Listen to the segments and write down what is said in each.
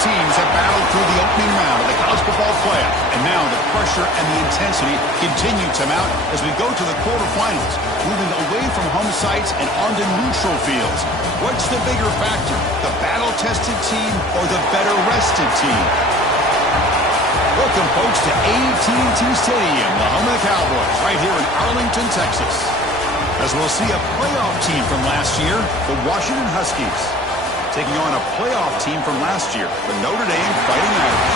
teams have battled through the opening round of the college football playoff, and now the pressure and the intensity continue to mount as we go to the quarterfinals, moving away from home sites and onto neutral fields. What's the bigger factor, the battle-tested team or the better-rested team? Welcome, folks, to AT&T Stadium, the home of the Cowboys, right here in Arlington, Texas. As we'll see a playoff team from last year, the Washington Huskies, taking on a playoff team from last year, the Notre Dame Fighting Irish.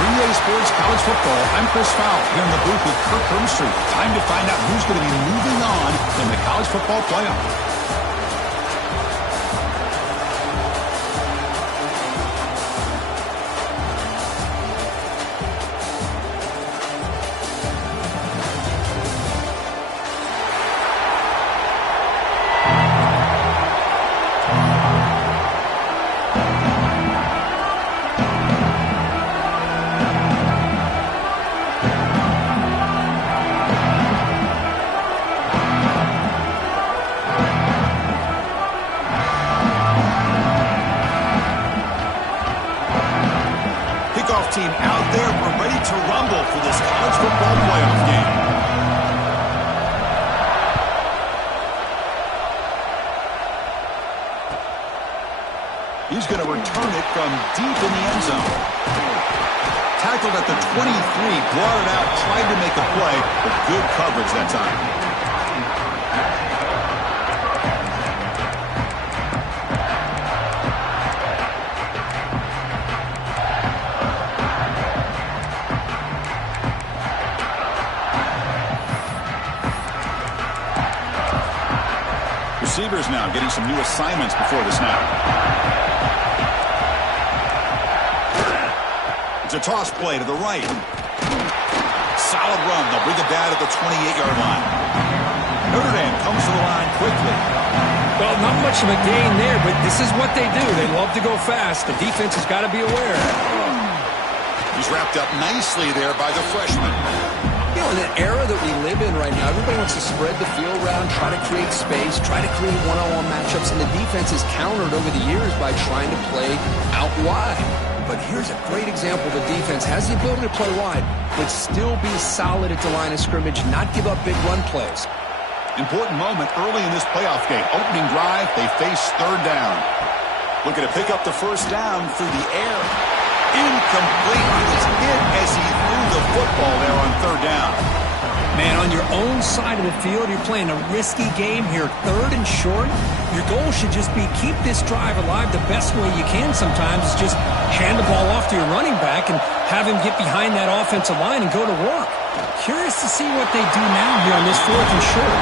3A Sports College Football, I'm Chris Fowle, here in the booth with Kirk Hermstreet. Time to find out who's going to be moving on in the college football playoff. Team out there, we're ready to rumble for this college football playoff game. He's going to return it from deep in the end zone. Tackled at the 23, brought it out, tried to make a play, but good coverage that time. Receivers now getting some new assignments before the snap. It's a toss play to the right. Solid run. They'll bring it down at the 28-yard line. Notre Dame comes to the line quickly. Well, not much of a gain there, but this is what they do. They love to go fast. The defense has got to be aware. He's wrapped up nicely there by the freshman. You know, in the era that we live in right now, everybody wants to spread the field around, try to create space, try to create one-on-one matchups, and the defense has countered over the years by trying to play out wide. But here's a great example. The defense has the ability to play wide, but still be solid at the line of scrimmage, not give up big run plays. Important moment early in this playoff game. Opening drive, they face third down. Looking to pick up the first down through the air. Incomplete. He was hit as he threw the football there on third down. Man, on your own side of the field, you're playing a risky game here. Third and short. Your goal should just be keep this drive alive the best way you can sometimes. Is just hand the ball off to your running back and have him get behind that offensive line and go to work. Curious to see what they do now here on this fourth and short.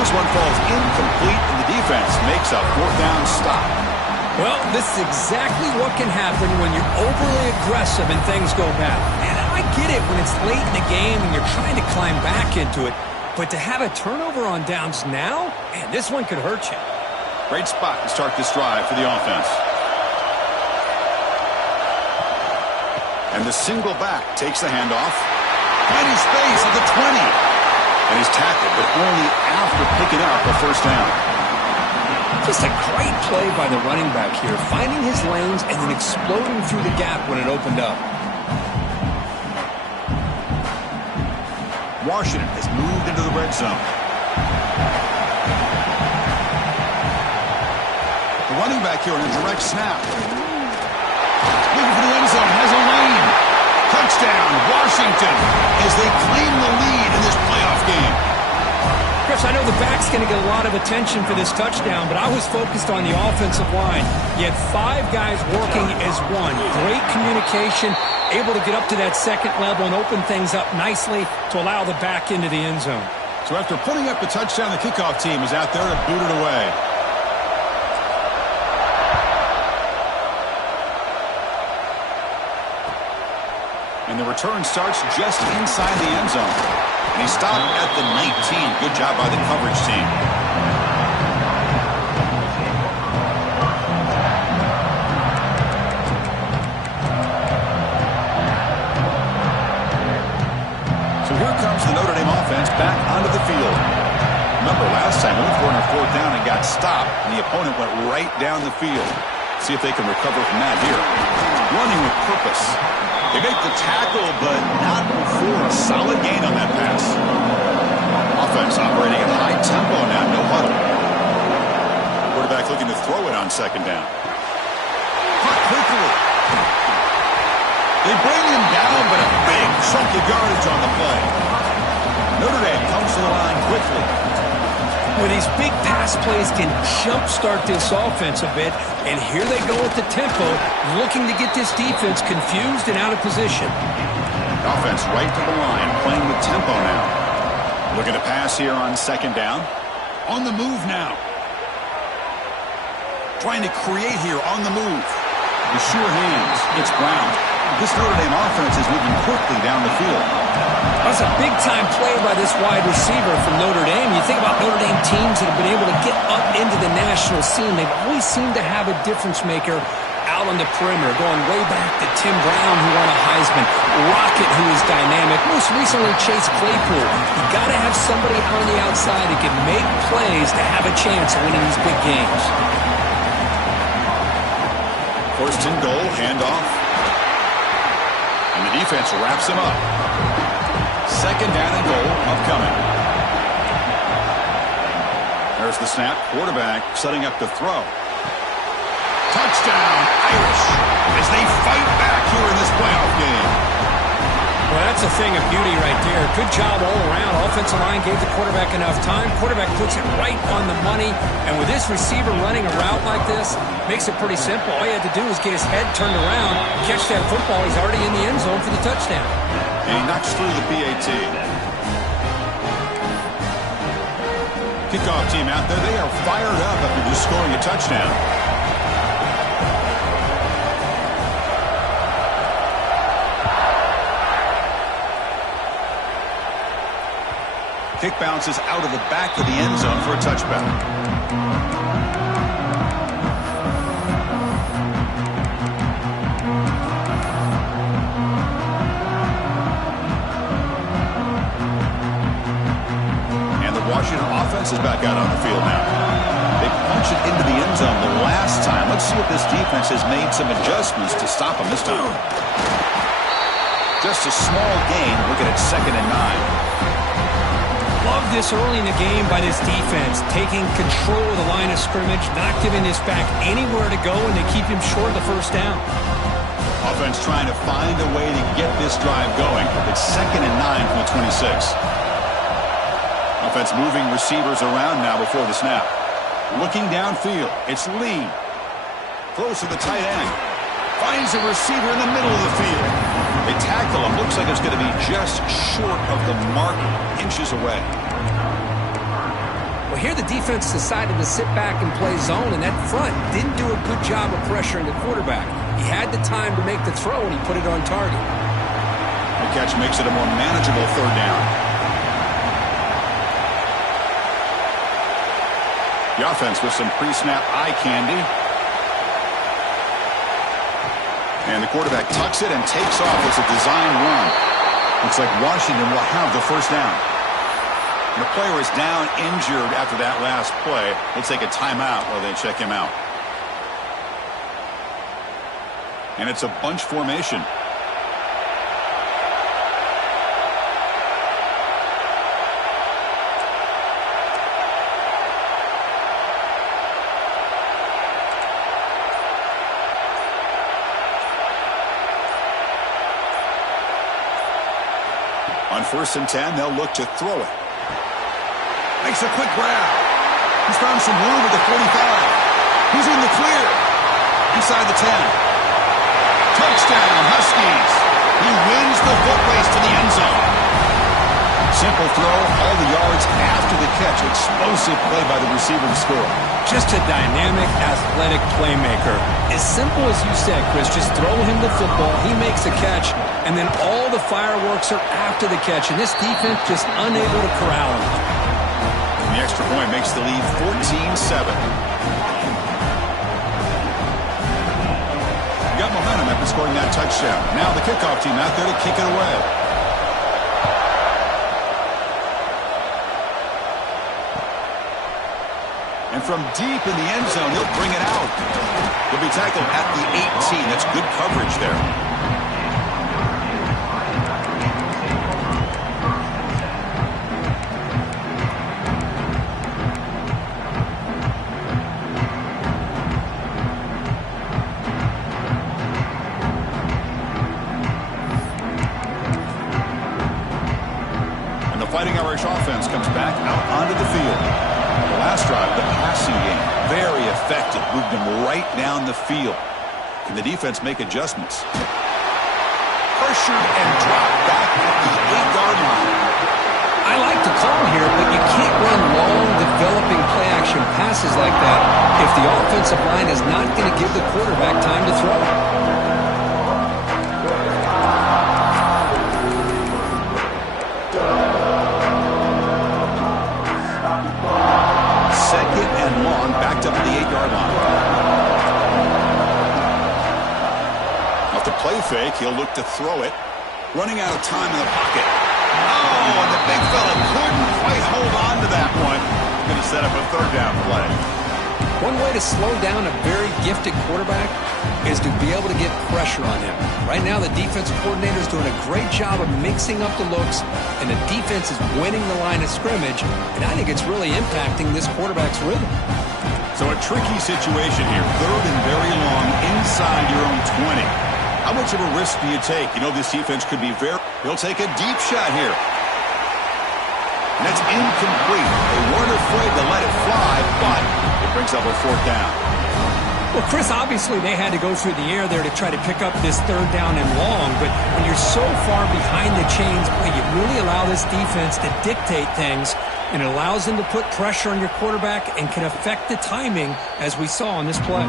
This one falls incomplete, and the defense makes a fourth down stop. Well, this is exactly what can happen when you're overly aggressive and things go bad. And I get it when it's late in the game and you're trying to climb back into it. But to have a turnover on downs now, man, this one could hurt you. Great spot to start this drive for the offense. And the single back takes the handoff. Finding space at the 20. And he's tackled, but only after picking up a first down. Just a great play by the running back here, finding his lanes and then exploding through the gap when it opened up. Washington has moved into the red zone. The running back here on a direct snap. Looking for the end zone, has a lane. Touchdown, Washington, as they claim the lead in this playoff game. Chris, I know the back's going to get a lot of attention for this touchdown, but I was focused on the offensive line. You had 5 guys working as one. Great communication, able to get up to that second level and open things up nicely to allow the back into the end zone. So after putting up the touchdown, the kickoff team is out there to boot it away. And the return starts just inside the end zone. And he stopped at the 19. Good job by the coverage team. So here comes the Notre Dame offense back onto the field. Remember, last time we went for it on fourth down and got stopped, and the opponent went right down the field. See if they can recover from that here. running with purpose. They make the tackle, but not before a solid gain on that pass. Offense operating at high tempo now, no huddle. Quarterback looking to throw it on second down. Caught quickly. They bring him down, but a big chunk of yardage on the play. Notre Dame comes to the line quickly. Well, these big pass plays can jumpstart this offense a bit, and here they go with the tempo, looking to get this defense confused and out of position. Offense right to the line, playing with tempo now. Looking to pass here on second down. On the move now. Trying to create here on the move. With sure hands, it's Brown. This Notre Dame offense is moving quickly down the field. That's a big-time play by this wide receiver from Notre Dame. You think about Notre Dame teams that have been able to get up into the national scene. They've always seemed to have a difference maker out on the perimeter, going way back to Tim Brown, who won a Heisman, Rocket, who is dynamic, most recently Chase Claypool. You got to have somebody on the outside who can make plays to have a chance of winning these big games. First and goal, handoff. And the defense wraps him up. Second down and goal, upcoming. There's the snap. Quarterback setting up to throw. Touchdown, Irish, as they fight back here in this playoff game. Well, that's a thing of beauty right there. Good job all around. Offensive line gave the quarterback enough time. Quarterback puts it right on the money. And with this receiver running a route like this, makes it pretty simple. All you had to do was get his head turned around, catch that football. He's already in the end zone for the touchdown. And he knocks through the PAT. Kickoff team out there. They are fired up after just scoring a touchdown. Kick bounces out of the back of the end zone for a touchback. And the Washington offense is back out on the field now. They punch it into the end zone the last time. Let's see if this defense has made some adjustments to stop them this time. Just a small gain. Looking at 2nd and 9. Love this early in the game by this defense, taking control of the line of scrimmage, not giving this back anywhere to go, and they keep him short of the first down. Offense trying to find a way to get this drive going. It's 2nd and 9 from the 26. Offense moving receivers around now before the snap. Looking downfield, it's Lee. Close to the tight end. Finds a receiver in the middle of the field. They tackle him. Looks like it's going to be just short of the mark, inches away. Well, here the defense decided to sit back and play zone, and that front didn't do a good job of pressuring the quarterback. He had the time to make the throw, and he put it on target. The catch makes it a more manageable third down. The offense with some pre-snap eye candy. And the quarterback tucks it and takes off. It's a design run. Looks like Washington will have the first down. And the player is down injured after that last play. They'll take a timeout while they check him out. And it's a bunch formation. On 1st and 10, they'll look to throw it. Makes a quick grab. He's found some room at the 45. He's in the clear. Inside the 10. Touchdown, Huskies. He wins the foot race to the end zone. Simple throw, all the yards after the catch. Explosive play by the receiver to score. Just a dynamic, athletic playmaker. As simple as you said, Chris, just throw him the football, he makes a catch, and then all the fireworks are after the catch, and this defense just unable to corral him. And the extra point makes the lead 14-7. Got momentum after scoring that touchdown. Now the kickoff team out there to kick it away. And from deep in the end zone, he'll bring it out. He'll be tackled at the 18. That's good coverage there. Fighting Irish offense comes back out onto the field. The last drive, the passing game, very effective. Moved them right down the field. Can the defense make adjustments? Pressured and dropped back at the 8-yard line. I like the call here, but you can't run long, developing play-action passes like that if the offensive line is not going to give the quarterback time to throw. Second and long, backed up at the 8-yard line. Off the play fake, he'll look to throw it. Running out of time in the pocket. Oh, and the big fella couldn't quite hold on to that one. Going to set up a third down play. One way to slow down a very gifted quarterback is to be able to get pressure on him. Right now, the defensive coordinator is doing a great job of mixing up the looks, and the defense is winning the line of scrimmage, and I think it's really impacting this quarterback's rhythm. So a tricky situation here. Third and very long inside your own 20. How much of a risk do you take? You know this defense could be very... He'll take a deep shot here. And that's incomplete. They weren't afraid to let it fly, but it brings up a fourth down. Well, Chris, obviously they had to go through the air there to try to pick up this third down and long, but when you're so far behind the chains, you really allow this defense to dictate things, and it allows them to put pressure on your quarterback and can affect the timing, as we saw on this play.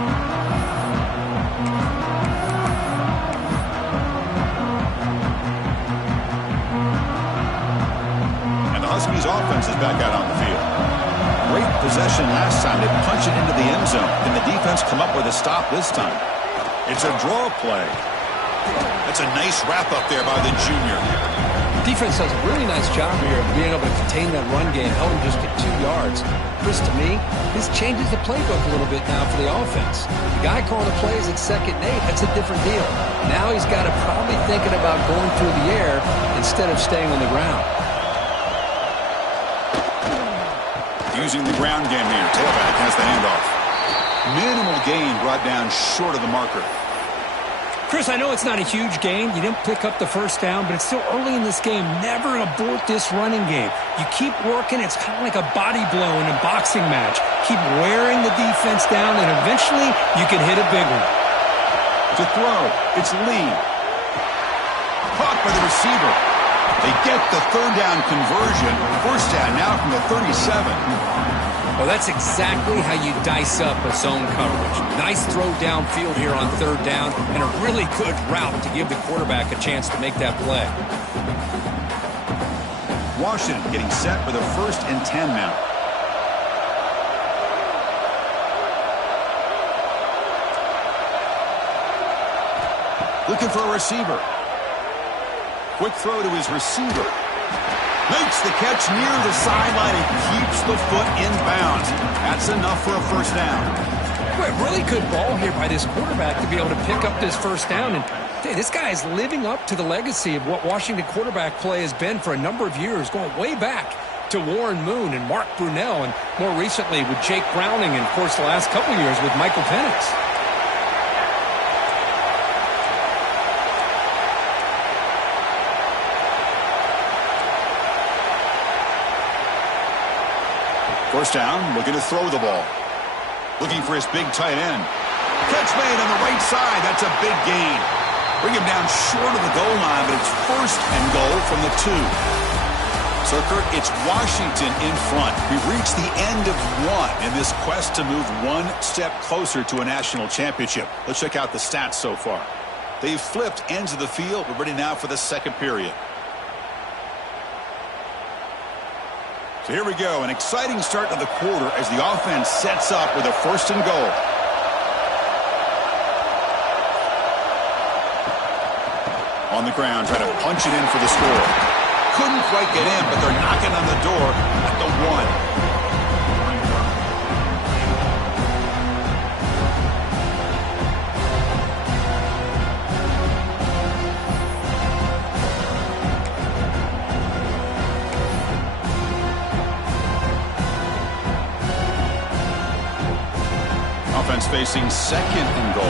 And the Huskies offense is back out on the field. Great possession last time. They punch it into the end zone. Can the defense come up with a stop this time? It's a draw play. That's a nice wrap up there by the junior. Defense does a really nice job here of being able to contain that run game, held him just at 2 yards. Chris, to me, this changes the playbook a little bit now for the offense. The guy calling the plays at 2nd and 8, that's a different deal. Now he's got to probably thinking about going through the air instead of staying on the ground. Using the ground game here. Tailback has the handoff. Minimal gain brought down short of the marker. Chris, I know it's not a huge gain. You didn't pick up the first down, but it's still early in this game. Never abort this running game. You keep working. It's kind of like a body blow in a boxing match. Keep wearing the defense down, and eventually you can hit a big one. To throw, it's Lee. Caught by the receiver. They get the third down conversion. First down now from the 37. Well, that's exactly how you dice up a zone coverage. Nice throw downfield here on third down, and a really good route to give the quarterback a chance to make that play. Washington getting set for the 1st and 10 now. Looking for a receiver. Quick throw to his receiver. Makes the catch near the sideline and keeps the foot in bounds. That's enough for a first down. Well, really good ball here by this quarterback to be able to pick up this first down. And hey, this guy is living up to the legacy of what Washington quarterback play has been for a number of years, going way back to Warren Moon and Mark Brunell, and more recently with Jake Browning, and, of course, the last couple years with Michael Penix. First down, looking to throw the ball. Looking for his big tight end. Catch made on the right side. That's a big gain. Bring him down short of the goal line, but it's 1st and goal from the 2. So, Kurt, it's Washington in front. We've reached the end of one in this quest to move one step closer to a national championship. Let's check out the stats so far. They've flipped ends of the field. We're ready now for the second period. So here we go, an exciting start to the quarter as the offense sets up with a 1st and goal. On the ground, trying to punch it in for the score. Couldn't quite get in, but they're knocking on the door at the 1. facing second and goal.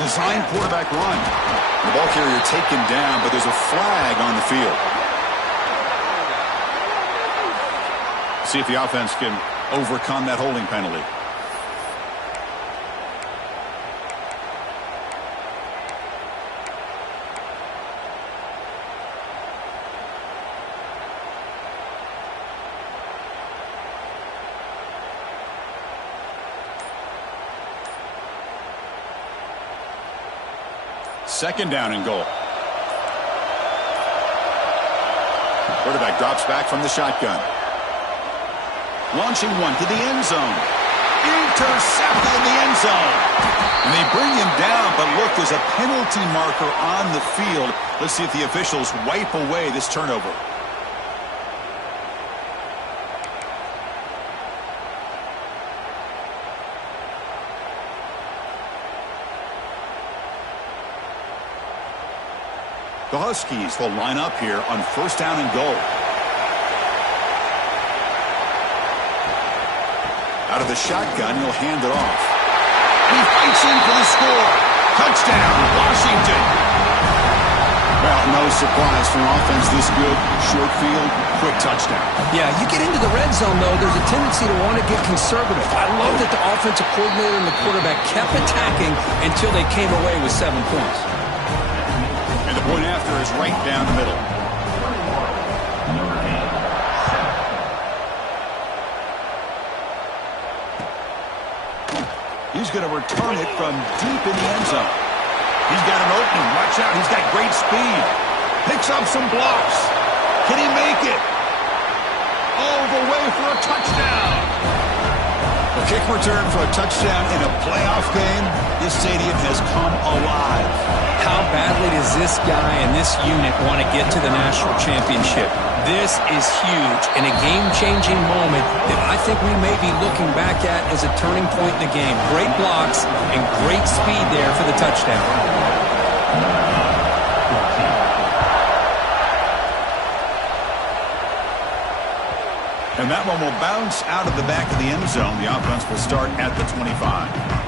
Design quarterback run. The ball carrier taken down, but there's a flag on the field. See if the offense can overcome that holding penalty. Second down and goal. Quarterback drops back from the shotgun. Launching one to the end zone. Intercepted in the end zone. And they bring him down, but look, there's a penalty marker on the field. Let's see if the officials wipe away this turnover. The Huskies will line up here on first down and goal. Out of the shotgun, he'll hand it off. He fights in for the score. Touchdown, Washington. Well, no surprise for an offense this good. Short field, quick touchdown. Yeah, you get into the red zone, though, there's a tendency to want to get conservative. I love that the offensive coordinator and the quarterback kept attacking until they came away with 7 points. And the point after is right down the middle. He's going to return it from deep in the end zone. He's got an opening. Watch out. He's got great speed. Picks up some blocks. Can he make it? All the way for a touchdown. A kick return for a touchdown in a playoff game. This stadium has come alive. How badly does this guy and this unit want to get to the national championship? This is huge and a game-changing moment that I think we may be looking back at as a turning point in the game. Great blocks and great speed there for the touchdown. And that one will bounce out of the back of the end zone. The offense will start at the 25.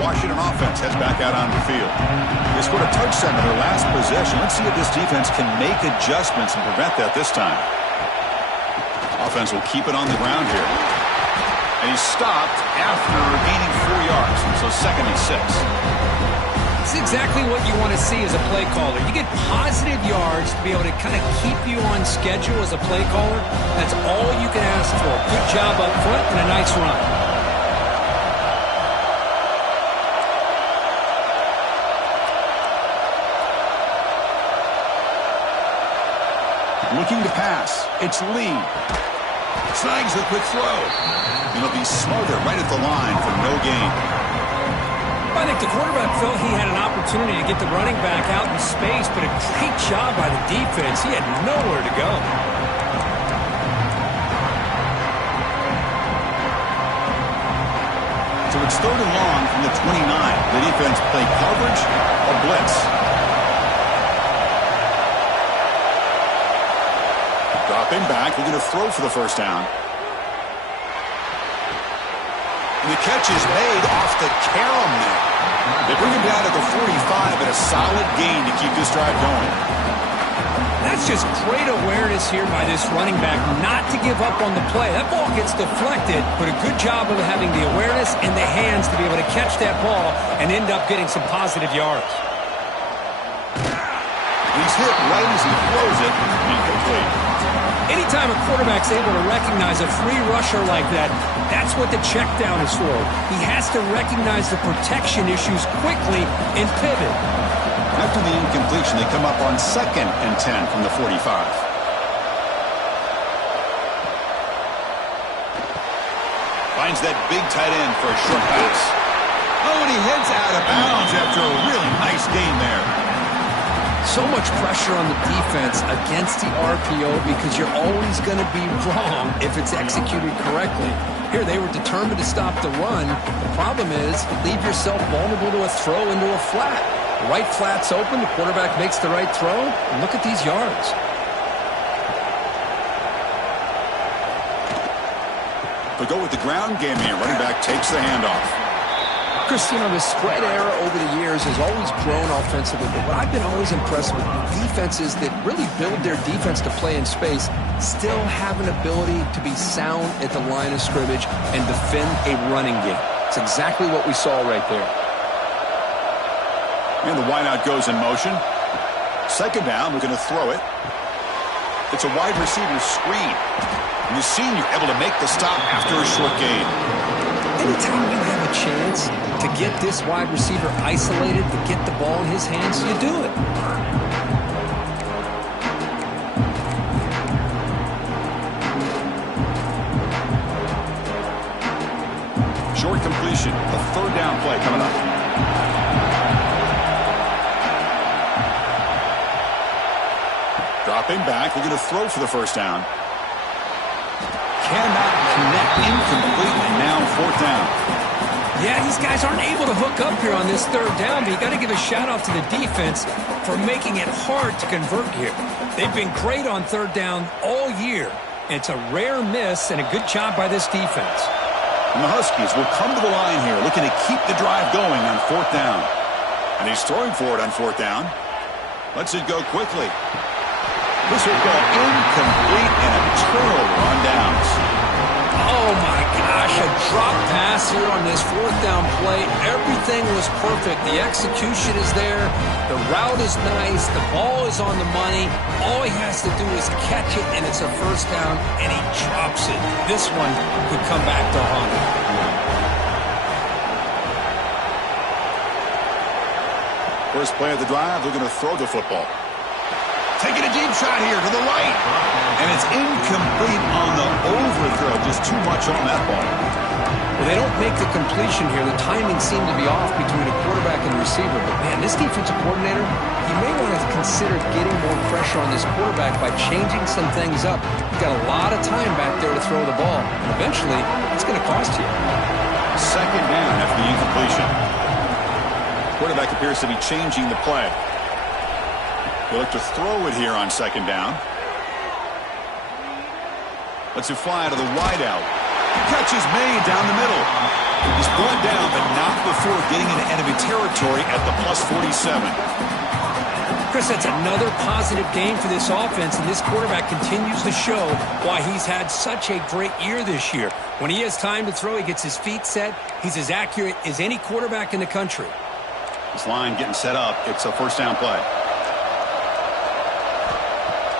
Washington offense heads back out on the field. They scored a touchdown in their last possession. Let's see if this defense can make adjustments and prevent that this time. Offense will keep it on the ground here. And he's stopped after gaining 4 yards. So second and 6. It's exactly what you want to see as a play caller. You get positive yards to be able to kind of keep you on schedule as a play caller. That's all you can ask for. Good job up front and a nice run. Looking to pass. It's Lee. Snags the quick throw. And it'll be smothered right at the line for no gain. I think the quarterback felt he had an opportunity to get the running back out in space, but a great job by the defense. He had nowhere to go. So it's third and long from the 29. The defense play coverage or blitz. Dropping back, we're going to throw for the first down. And the catch is made off the carom there. They bring him down at the 45 and a solid gain to keep this drive going. That's just great awareness here by this running back not to give up on the play. That ball gets deflected, but a good job of having the awareness and the hands to be able to catch that ball and end up getting some positive yards. He's hit right as he throws it, incomplete. Anytime a quarterback's able to recognize a free rusher like that, that's what the check down is for. He has to recognize the protection issues quickly and pivot. After the incompletion, they come up on second and 10 from the 45. Finds that big tight end for a short pass. Oh, and he heads out of bounds after a really nice game there. So much pressure on the defense against the RPO because you're always going to be wrong if it's executed correctly. Here, they were determined to stop the run. The problem is you leave yourself vulnerable to a throw into a flat. The right flat's open, the quarterback makes the right throw, and look at these yards. They'll go with the ground game here. Running back takes the handoff. Christian, the spread era over the years has always grown offensively, but what I've been always impressed with defenses that really build their defense to play in space still have an ability to be sound at the line of scrimmage and defend a running game. It's exactly what we saw right there. And the wideout goes in motion. Second down, we're going to throw it. It's a wide receiver screen. And the senior able to make the stop after a short gain. Anytime you have a chance to get this wide receiver isolated, to get the ball in his hands, you do it. Short completion, a third down play coming up. Dropping back, we're going to throw for the first down. Cannot connect, incomplete, and now fourth down. Yeah, these guys aren't able to hook up here on this third down, but you got to give a shout-out to the defense for making it hard to convert here. They've been great on third down all year. It's a rare miss and a good job by this defense. And the Huskies will come to the line here, looking to keep the drive going on fourth down. And he's throwing for it on fourth down. Lets it go quickly. This will go incomplete and a turnover on downs. Oh, my gosh, a drop pass here on this fourth down play. Everything was perfect. The execution is there. The route is nice. The ball is on the money. All he has to do is catch it, and it's a first down, and he drops it. This one could come back to haunt him. First play of the drive, they're going to throw the football. Taking a deep shot here to the right. And it's incomplete on the overthrow. Just too much on that ball. Well, they don't make the completion here. The timing seemed to be off between a quarterback and receiver. But, man, this defensive coordinator, he may want to consider getting more pressure on this quarterback by changing some things up. You've got a lot of time back there to throw the ball. And eventually, it's going to cost you. Second down after the incompletion. Quarterback appears to be changing the play. They look to throw it here on second down. Lets it fly out of the wideout. Catch is made down the middle. He's brought down, but not before getting into enemy territory at the plus 47. Chris, that's another positive game for this offense, and this quarterback continues to show why he's had such a great year this year. When he has time to throw, he gets his feet set. He's as accurate as any quarterback in the country. This line getting set up. It's a first down play.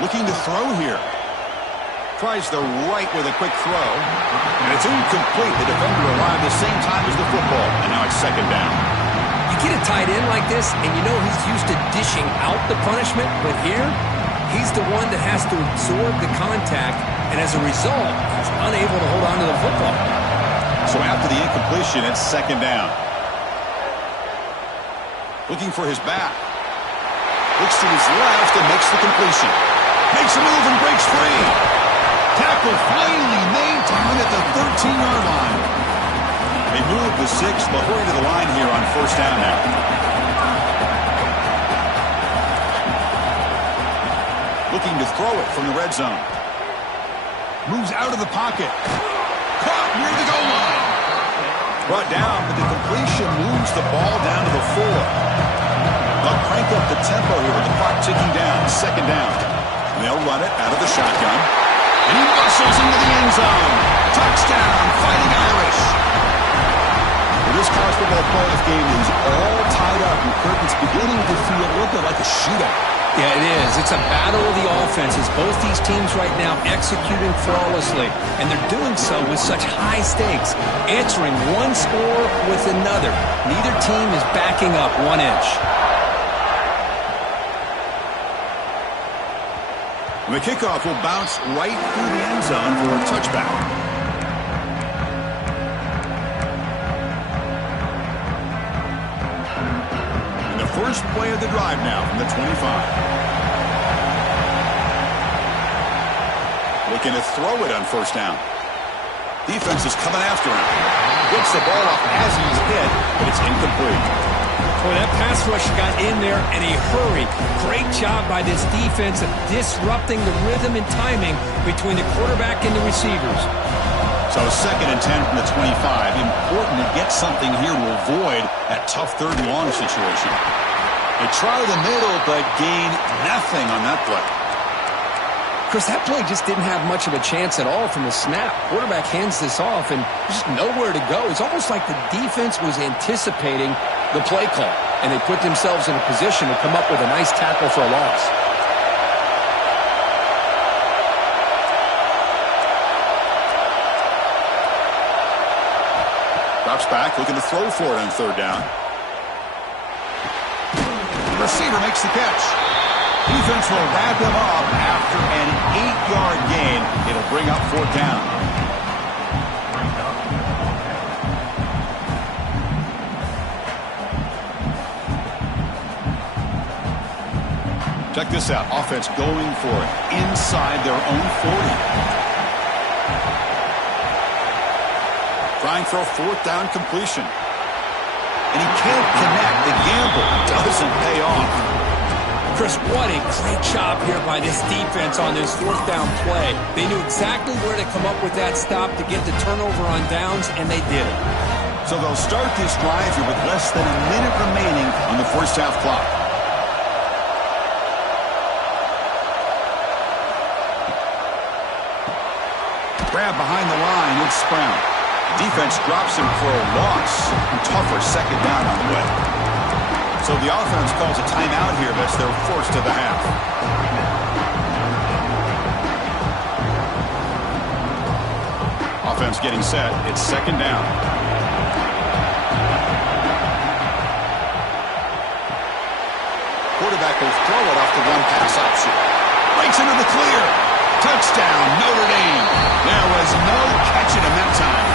Looking to throw here. Tries the right with a quick throw. And it's incomplete. The defender arrived the same time as the football. And now it's second down. You get a tight end like this, and you know he's used to dishing out the punishment. But here, he's the one that has to absorb the contact. And as a result, he's unable to hold on to the football. So after the incompletion, it's second down. Looking for his back. Looks to his left and makes the completion. Makes a move and breaks free. Tackle finally made down at the 13-yard line. They move the 6, but hurry to the line here on first down now. Looking to throw it from the red zone. Moves out of the pocket. Caught near the goal line. Brought down, but the completion moves the ball down to the 4. They'll crank up the tempo here with the clock ticking down. Second down. And they'll run it out of the shotgun. And he muscles into the end zone. Touchdown, Fighting Irish. Well, this college football playoff game is all tied up. And Kirk, it's beginning to feel a little bit like a shootout. Yeah, it is. It's a battle of the offenses. Both these teams right now executing flawlessly. And they're doing so with such high stakes. Answering one score with another. Neither team is backing up 1 inch. And the kickoff will bounce right through the end zone for a touchback. And the first play of the drive now from the 25. Looking to throw it on first down. Defense is coming after him. Gets the ball off as he's hit, but it's incomplete. Boy, that pass rush got in there in a hurry. Great job by this defense of disrupting the rhythm and timing between the quarterback and the receivers. So 2nd and 10 from the 25. Important to get something here to avoid that tough 3rd and long situation. They try the middle, but gain nothing on that play. Chris, that play just didn't have much of a chance at all from the snap. Quarterback hands this off, and there's just nowhere to go. It's almost like the defense was anticipating the play call, and they put themselves in a position to come up with a nice tackle for a loss. Drops back, looking to throw for it on 3rd down. The receiver makes the catch. Defense will wrap him up after an 8-yard gain. It'll bring up 4th down. Check this out. Offense going for it inside their own 40. Trying for a 4th down completion. And he can't connect. The gamble doesn't pay off. Chris, what a great job here by this defense on this 4th down play. They knew exactly where to come up with that stop to get the turnover on downs, and they did it. So they'll start this drive here with less than a minute remaining on the first half clock. Grab behind the line, it's Brown. Defense drops him for a loss. Tougher 2nd down on the way. So the offense calls a timeout here as they're forced to the half. Offense getting set. It's 2nd down. Quarterback will throw it off the one pass option. Breaks into the clear. Touchdown, Notre Dame. There was no catching him that time.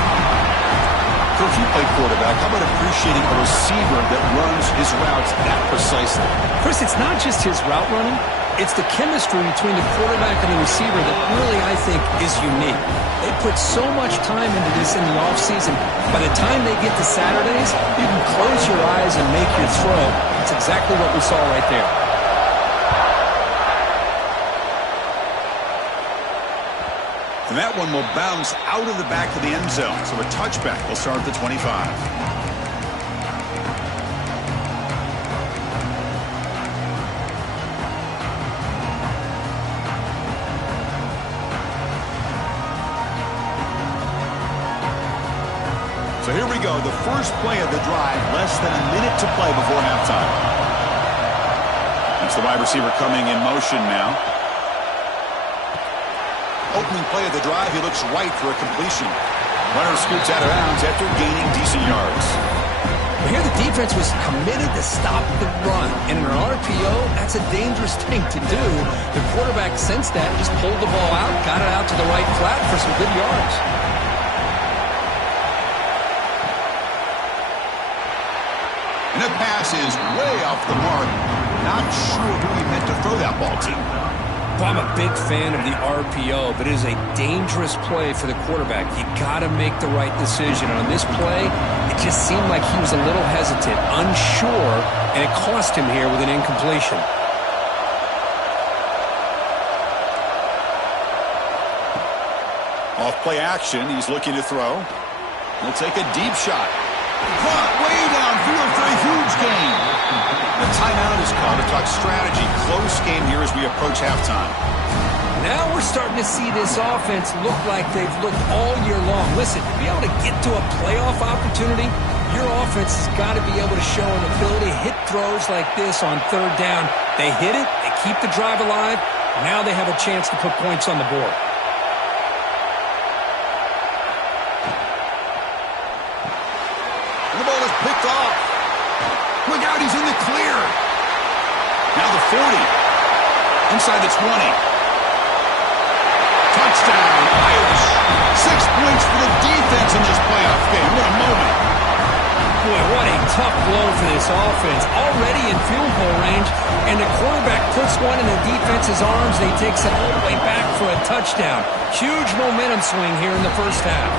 So if you play quarterback, how about appreciating a receiver that runs his routes that precisely? Chris, it's not just his route running. It's the chemistry between the quarterback and the receiver that really, I think, is unique. They put so much time into this in the offseason. By the time they get to Saturdays, you can close your eyes and make your throw. That's exactly what we saw right there. And that one will bounce out of the back of the end zone. So a touchback will start at the 25. So here we go. The first play of the drive. Less than a minute to play before halftime. That's the wide receiver coming in motion now. Opening play of the drive, he looks right for a completion. Runner scoots out of bounds after gaining decent yards. Here the defense was committed to stop the run. And in an RPO, that's a dangerous thing to do. The quarterback sensed that and just pulled the ball out, got it out to the right flat for some good yards. And the pass is way off the mark. Not sure who he meant to throw that ball to. Well, I'm a big fan of the RPO, but it is a dangerous play for the quarterback. You got to make the right decision. And on this play, it just seemed like he was a little hesitant, unsure, and it cost him here with an incompletion. Off play action, he's looking to throw. He'll take a deep shot. Caught way downfield for a huge gain. The timeout is called to talk strategy. Close game here as we approach halftime. Now we're starting to see this offense look like they've looked all year long. Listen, to be able to get to a playoff opportunity, your offense has got to be able to show an ability to hit throws like this on 3rd down. They hit it, they keep the drive alive. Now they have a chance to put points on the board. And the ball is picked off. Look out, he's in the clear. Now the 40. Inside the 20. Touchdown, Irish. 6 points for the defense in this playoff game. What a moment. Boy, what a tough blow for this offense. Already in field goal range, and the quarterback puts one in the defense's arms, and he takes it all the way back for a touchdown. Huge momentum swing here in the first half.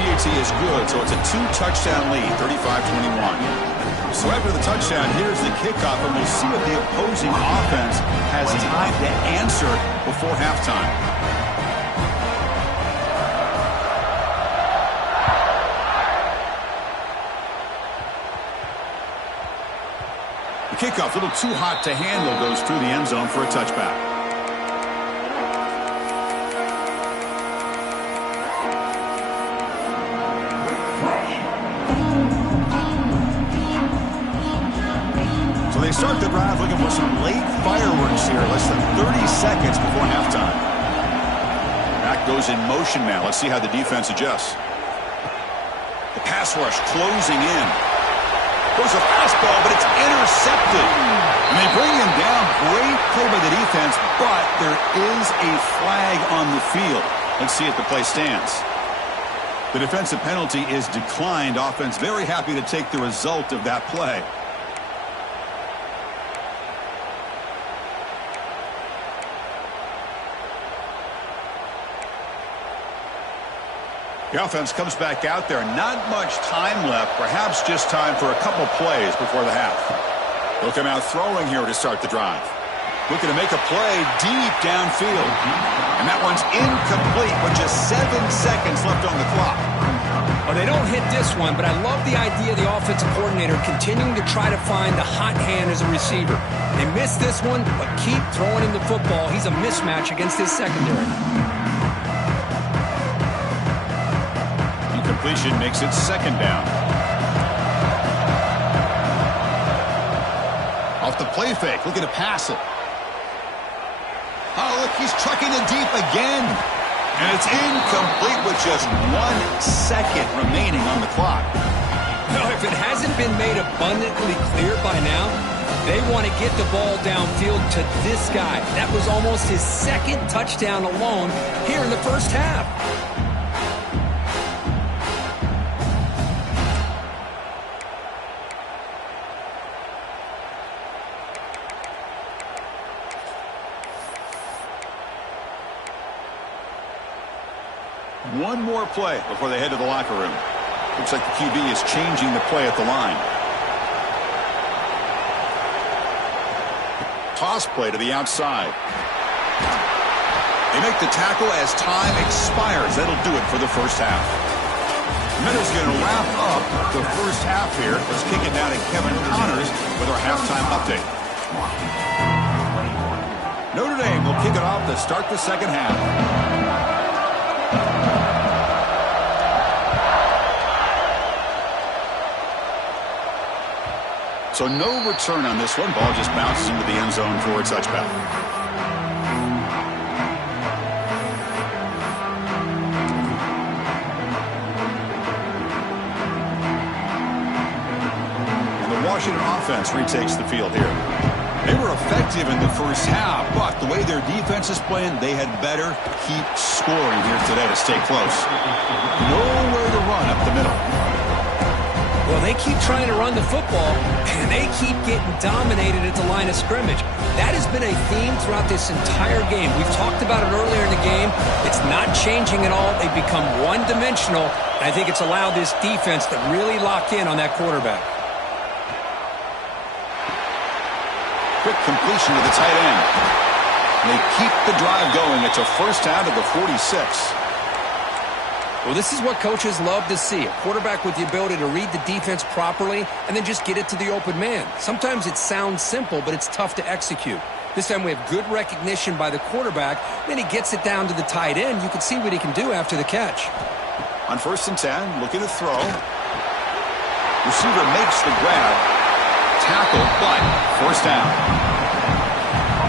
PAT is good, so it's a 2-touchdown lead, 35-21. So after the touchdown, here's the kickoff, and we'll see if the opposing offense has time to answer before halftime. The kickoff, a little too hot to handle, goes through the end zone for a touchback. They start the drive looking for some late fireworks here, less than 30 seconds before halftime. Back goes in motion now. Let's see how the defense adjusts. The pass rush closing in. Goes a fastball, but it's intercepted. And they bring him down. Great play by the defense, but there is a flag on the field. Let's see if the play stands. The defensive penalty is declined. Offense very happy to take the result of that play. The offense comes back out there. Not much time left. Perhaps just time for a couple plays before the half. They'll come out throwing here to start the drive. Looking to make a play deep downfield. And that one's incomplete with just 7 seconds left on the clock. Well, they don't hit this one, but I love the idea of the offensive coordinator continuing to try to find the hot hand as a receiver. They missed this one, but keep throwing him the football. He's a mismatch against his secondary. Completion makes it second down. Off the play fake, looking to pass it. Oh, look, he's trucking it deep again. And it's incomplete with just 1 second remaining on the clock. Well, if it hasn't been made abundantly clear by now, they want to get the ball downfield to this guy. That was almost his second touchdown alone here in the first half. One more play before they head to the locker room. Looks like the QB is changing the play at the line. Toss play to the outside. They make the tackle as time expires. That'll do it for the first half. Notre's going to wrap up the first half here. Let's kick it down to Kevin Connors with our halftime update. Notre Dame will kick it off to start the second half. So no return on this one. Ball just bounces into the end zone for a touchback. And the Washington offense retakes the field here. They were effective in the first half, but the way their defense is playing, they had better keep scoring here today to stay close. Nowhere to run up the middle. Well, they keep trying to run the football, and they keep getting dominated at the line of scrimmage. That has been a theme throughout this entire game. We've talked about it earlier in the game. It's not changing at all. They've become one-dimensional, and I think it's allowed this defense to really lock in on that quarterback. Quick completion to the tight end. And they keep the drive going. It's a first down to the 46. Well, this is what coaches love to see. A quarterback with the ability to read the defense properly and then just get it to the open man. Sometimes it sounds simple, but it's tough to execute. This time we have good recognition by the quarterback. Then he gets it down to the tight end. You can see what he can do after the catch. On 1st and 10, looking to throw. Receiver makes the grab. Tackle, but first down.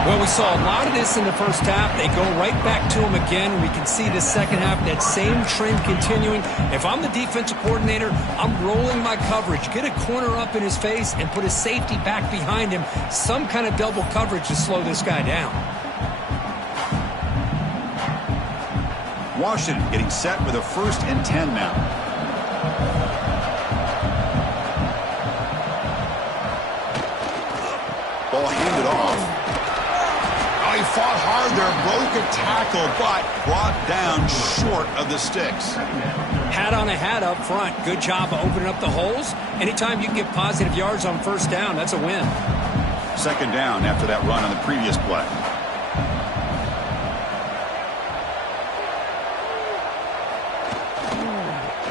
Well, we saw a lot of this in the first half. They go right back to him again. We can see the second half, that same trend continuing. If I'm the defensive coordinator, I'm rolling my coverage. Get a corner up in his face and put a safety back behind him. Some kind of double coverage to slow this guy down. Washington getting set with a 1st and 10 now. off. Oh, he fought hard there, broke a tackle, but brought down short of the sticks. Hat on a hat up front. Good job of opening up the holes. Anytime you can get positive yards on first down, that's a win. Second down after that run on the previous play.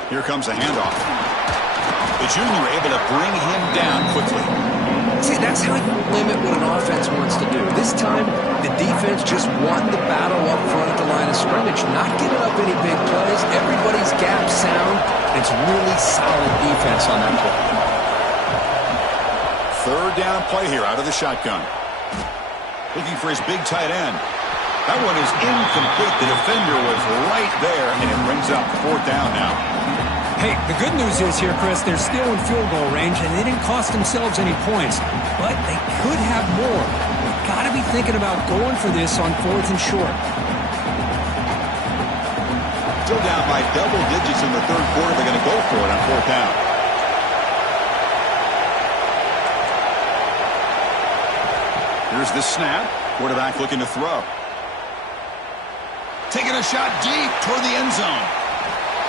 Here comes a handoff. The junior able to bring him down quickly. See, that's how you limit what an offense wants to do. This time, the defense just won the battle up front at the line of scrimmage, not giving up any big plays. Everybody's gap sound. It's really solid defense on that play. Third down play here out of the shotgun. Looking for his big tight end. That one is incomplete. The defender was right there, and it brings up fourth down now. Hey, the good news is here, Chris, they're still in field goal range, and they didn't cost themselves any points. But they could have more. They've got to be thinking about going for this on fourth and short. Still down by double digits in the third quarter. They're going to go for it on fourth down. Here's the snap. Quarterback looking to throw. Taking a shot deep toward the end zone.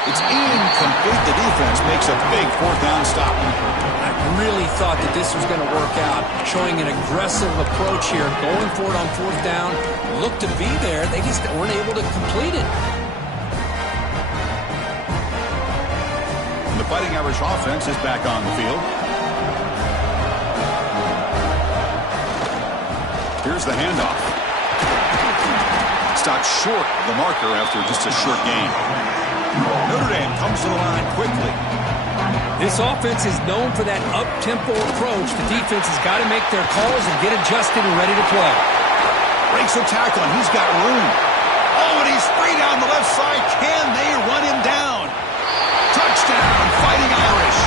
It's incomplete. The defense makes a big fourth down stop. I really thought that this was going to work out, showing an aggressive approach here, going for it on fourth down. Looked to be there. They just weren't able to complete it. And the Fighting Irish offense is back on the field. Here's the handoff. Stopped short of the marker after just a short gain. Notre Dame comes to the line quickly. This offense is known for that up-tempo approach. The defense has got to make their calls and get adjusted and ready to play. Breaks a tackle, and he's got room. Oh, and he's free down the left side. Can they run him down? Touchdown, Fighting Irish.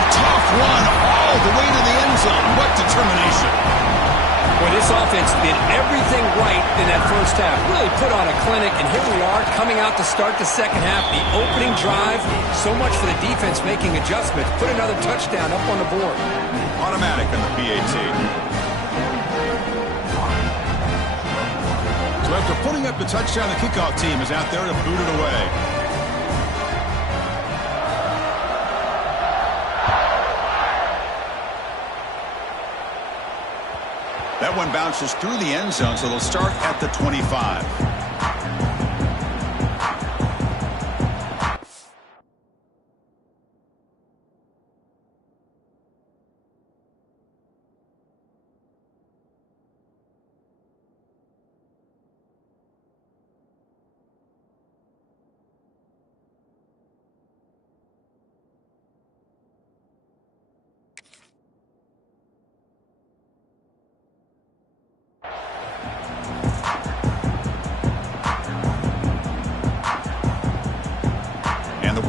A tough one all the way to the end zone. What determination. Well, this offense did everything right in that first half. Really put on a clinic, and here we are coming out to start the second half. The opening drive, so much for the defense making adjustments. Put another touchdown up on the board. Automatic on the PAT. So after putting up the touchdown, the kickoff team is out there to boot it away. That one bounces through the end zone, so they'll start at the 25.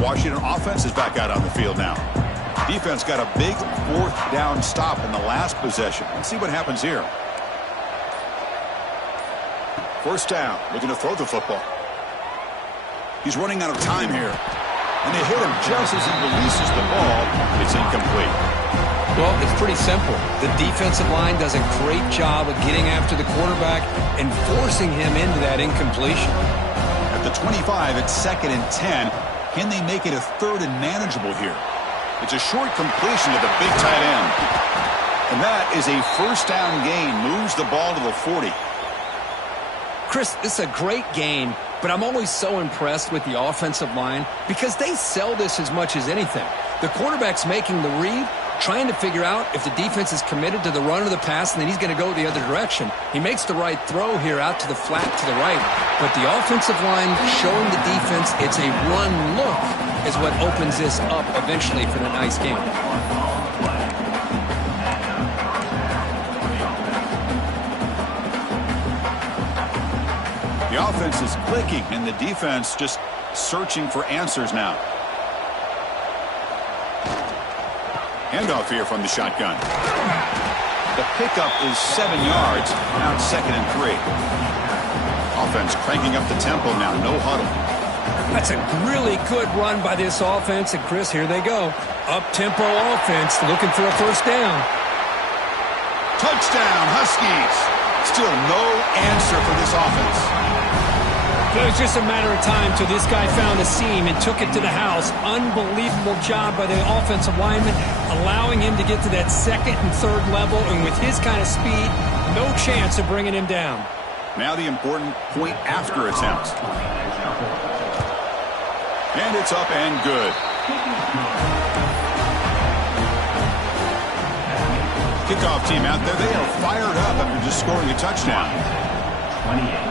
Washington offense is back out on the field now. Defense got a big fourth down stop in the last possession. Let's see what happens here. First down, looking to throw the football. He's running out of time here. And they hit him just as he releases the ball. It's incomplete. Well, it's pretty simple. The defensive line does a great job of getting after the quarterback and forcing him into that incompletion. At the 25, it's 2nd and 10. Can they make it a third and manageable here? It's a short completion to the big tight end. And that is a first down gain. Moves the ball to the 40. Chris, this is a great game, but I'm always so impressed with the offensive line because they sell this as much as anything. The quarterback's making the read, trying to figure out if the defense is committed to the run or the pass, and then he's going to go the other direction. He makes the right throw here out to the flat to the right, but the offensive line showing the defense it's a run look is what opens this up eventually for the nice game. The offense is clicking, and the defense just searching for answers now. Handoff here from the shotgun. The pickup is 7 yards. Now it's 2nd and 3. Offense cranking up the tempo now. No huddle. That's a really good run by this offense. And, Chris, here they go. Up-tempo offense looking for a first down. Touchdown, Huskies. Still no answer for this offense. It was just a matter of time till this guy found a seam and took it to the house. Unbelievable job by the offensive lineman, allowing him to get to that second and third level, and with his kind of speed, no chance of bringing him down. Now the important point after attempt. And it's up and good. Kickoff team out there, they are fired up after just scoring a touchdown. 28.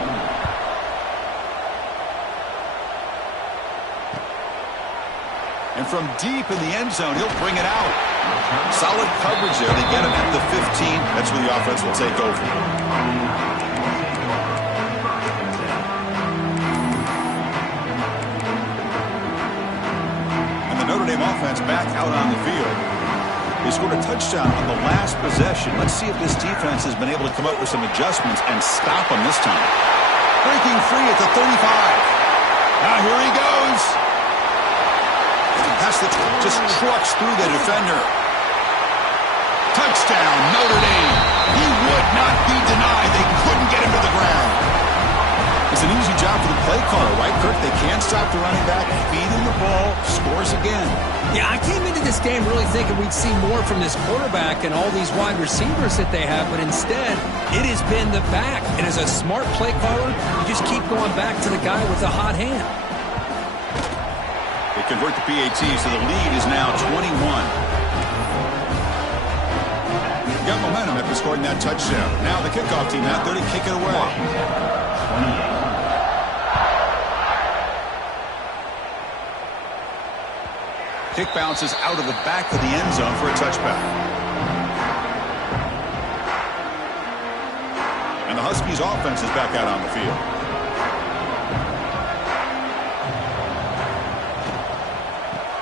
And from deep in the end zone, he'll bring it out. Solid coverage there. They get him at the 15. That's where the offense will take over. And the Notre Dame offense back out on the field. They scored a touchdown on the last possession. Let's see if this defense has been able to come up with some adjustments and stop them this time. Breaking free at the 35. Now here he goes. Pass that just trucks through the defender. Touchdown, Notre Dame. He would not be denied. They couldn't get him to the ground. It's an easy job for the play caller, right, Kirk? They can't stop the running back. Feed him the ball. Scores again. Yeah, I came into this game really thinking we'd see more from this quarterback and all these wide receivers that they have, but instead, it has been the back. And as a smart play caller, you just keep going back to the guy with the hot hand. They convert the PAT, so the lead is now 21. Got momentum after scoring that touchdown. Now the kickoff team out there to kick it away. 28. Kick bounces out of the back of the end zone for a touchback. And the Huskies offense is back out on the field.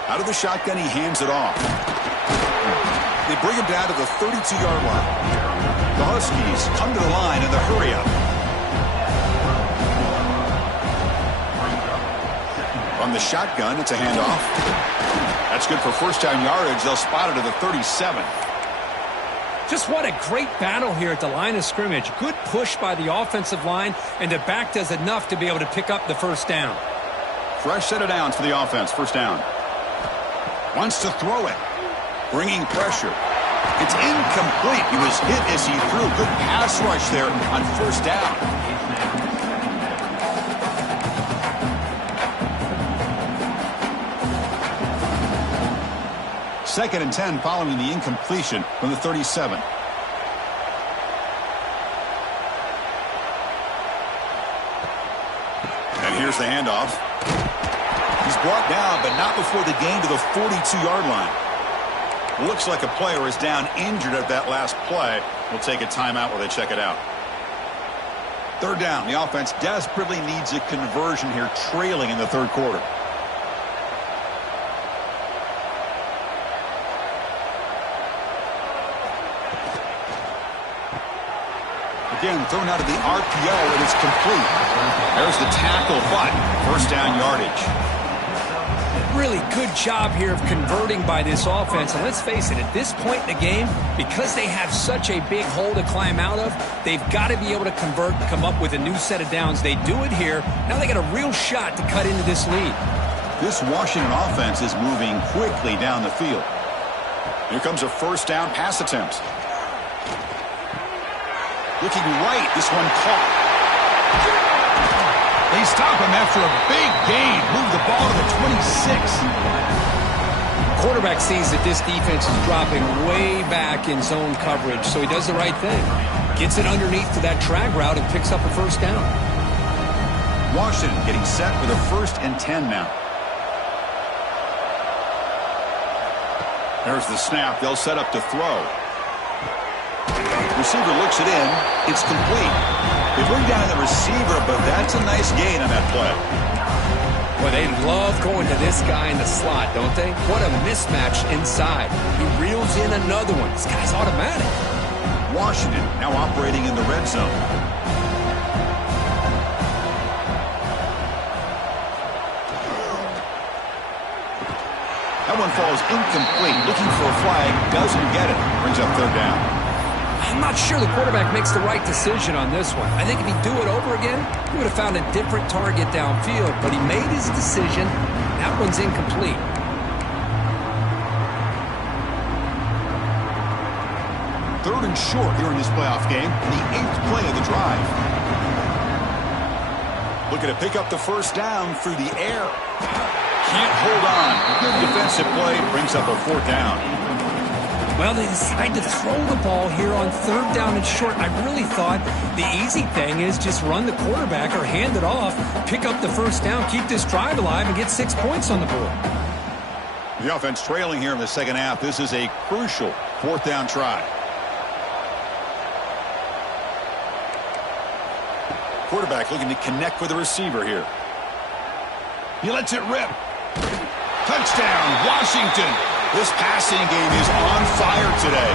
Out of the shotgun, he hands it off. They bring him down to the 32-yard line. The Huskies come to the line in the hurry-up. From the shotgun, it's a handoff. That's good for first down yardage. They'll spot it at the 37. Just what a great battle here at the line of scrimmage. Good push by the offensive line, and the back does enough to be able to pick up the first down. Fresh set of downs for the offense. First down. Wants to throw it. Bringing pressure. It's incomplete. He was hit as he threw. Good pass rush there on first down. Second and 10 following the incompletion from the 37. And here's the handoff. He's brought down, but not before the gain to the 42-yard line. Looks like a player is down injured at that last play. We'll take a timeout while they check it out. Third down. The offense desperately needs a conversion here, trailing in the third quarter. Again, thrown out of the RPO, and it's complete. There's the tackle, but first down yardage. Really good job here of converting by this offense. And let's face it, at this point in the game, because they have such a big hole to climb out of, they've got to be able to convert and come up with a new set of downs. They do it here. Now they got a real shot to cut into this lead. This Washington offense is moving quickly down the field. Here comes a first down pass attempt. Looking right, this one caught. They stop him after a big gain. Move the ball to the 26. Quarterback sees that this defense is dropping way back in zone coverage, so he does the right thing. Gets it underneath to that drag route and picks up a first down. Washington getting set for the 1st and 10 now. There's the snap. They'll set up to throw. Receiver looks it in. It's complete. They bring down the receiver, but that's a nice gain on that play. Well, they love going to this guy in the slot, don't they? What a mismatch inside. He reels in another one. This guy's automatic. Washington now operating in the red zone. That one falls incomplete. Looking for a flag. Doesn't get it. Brings up third down. I'm not sure the quarterback makes the right decision on this one. I think if he'd do it over again, he would have found a different target downfield, but he made his decision. That one's incomplete. Third and short here in this playoff game, the 8th play of the drive. Looking to pick up the first down through the air. Can't hold on. Good defensive play brings up a 4th down. Well, they decide to throw the ball here on 3rd down and short. I really thought the easy thing is just run the quarterback or hand it off, pick up the first down, keep this drive alive, and get 6 points on the board. The offense trailing here in the second half. This is a crucial 4th down try. Quarterback looking to connect with the receiver here. He lets it rip. Touchdown, Washington. This passing game is on fire today.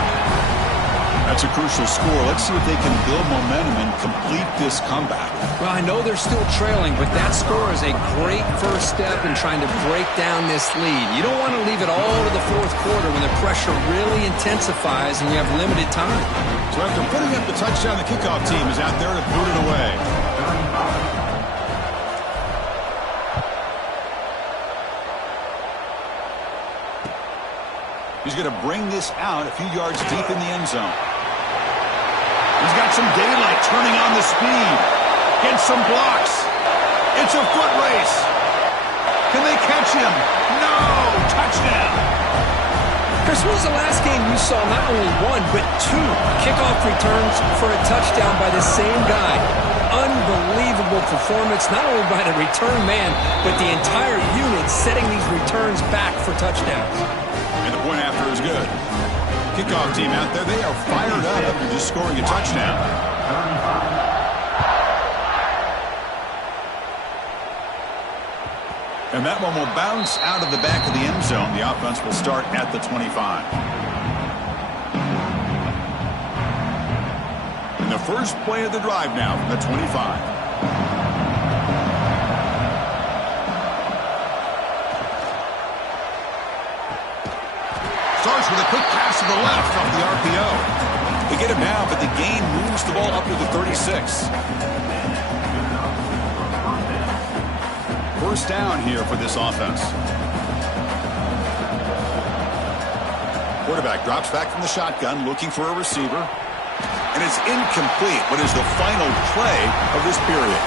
That's a crucial score. Let's see if they can build momentum and complete this comeback. Well, I know they're still trailing, but that score is a great first step in trying to break down this lead. You don't want to leave it all to the 4th quarter when the pressure really intensifies and you have limited time. So after putting up the touchdown, the kickoff team is out there to boot it away. He's going to bring this out a few yards deep in the end zone. He's got some daylight turning on the speed. Gets some blocks. It's a foot race. Can they catch him? No! Touchdown! Chris, when was the last game you saw not only 1, but 2 kickoff returns for a touchdown by the same guy? Unbelievable performance, not only by the return man, but the entire unit setting these returns back for touchdowns. And the point after is good. Kickoff team out there, they are fired up after just scoring a touchdown. And that one will bounce out of the back of the end zone. The offense will start at the 25. And the first play of the drive now from the 25. Starts with a quick pass to the left off the RPO. They get him now, but the gain moves the ball up to the 36. First down here for this offense. Quarterback drops back from the shotgun, looking for a receiver. And it's incomplete. What is the final play of this period?